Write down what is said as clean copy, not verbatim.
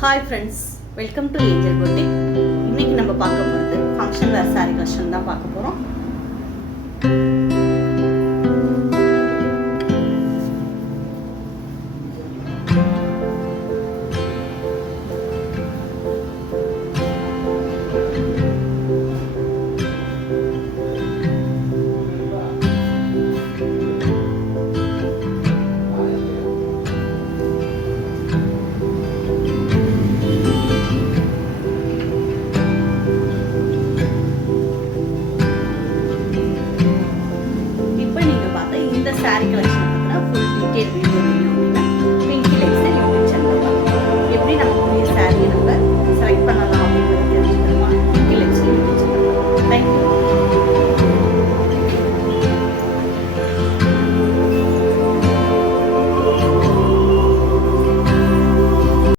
Hi friends, welcome to angel boutique. இன்றைக்கி நம்ம பார்க்க போகிறது ஃபங்க்ஷன் வேர் சாரீ கலெக்ஷன் தான் பார்க்க போகிறோம்.